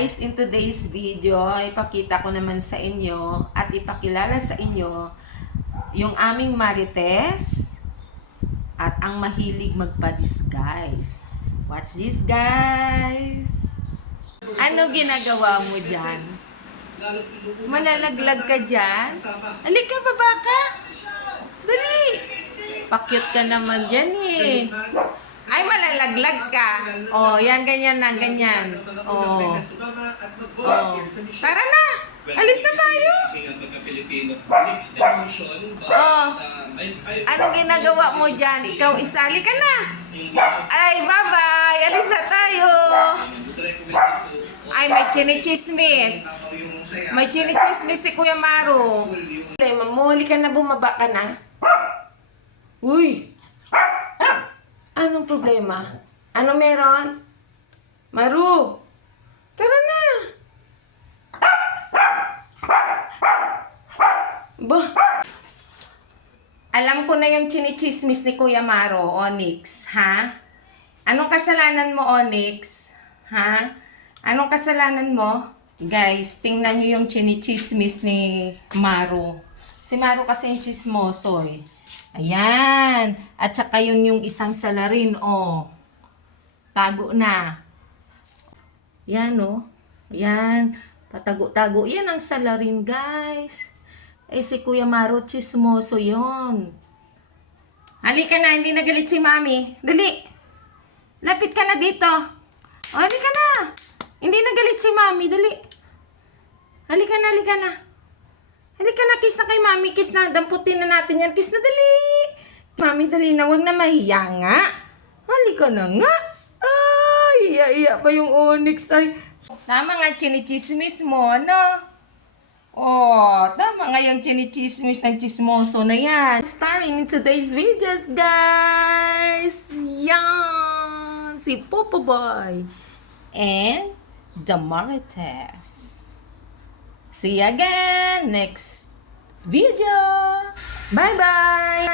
Guys, in today's video, ipakita ko naman sa inyo at ipakilala sa inyo yung aming Marites at ang mahilig magpa-disguise. Watch this, guys! Ano ginagawa mo dyan? Malalaglag ka dyan? Halika, baba ka! Dali! Pakyut ka naman dyan eh. Ay, malalaglag ka. Oh, yan, ganyan na, ganyan. Oh. Oh. Tara na! Alis na tayo! Oh. Anong ginagawa mo dyan? Ikaw, isali ka na! Ay, bye-bye! Alis na tayo! Ay, may chinichismis. May chinichismis si Kuya Maru. Mamuli ka na, bumaba ka na. Uy! Anong problema? Ano meron? Maru! Tara na! Alam ko na yung chinichismis ni Kuya Maru, Onyx, ha? Anong kasalanan mo, Onyx? Ha? Anong kasalanan mo? Guys, tingnan nyo yung chinichismis ni Maru. Si Maru kasi yung chismoso eh. Ayan. At saka yun yung isang salarin, oh. Tago na. Yan, oh. Yan. Patago-tago. Yan ang salarin, guys. Eh, si Kuya Maru, chismoso yun. Halika na, hindi nagalit si Mami. Dali. Lapit ka na dito. O, halika na. Hindi nagalit si Mami. Dali. Halika na, halika na. Halika na, kiss na kay Mami. Kiss na. Damputin na natin yan. Kiss na, dali. Mami, dali na. Huwag na mahiya nga. Halika na nga. Ay, iya-iya pa yung Onyx. Ay. Tama nga, chinichismis mo, no? Oh, tama nga yung chinichismis ng chismoso na yan. Starring in today's videos, guys. Yan. Si Popo Boy. And the Marites. See you again next video. Bye-bye.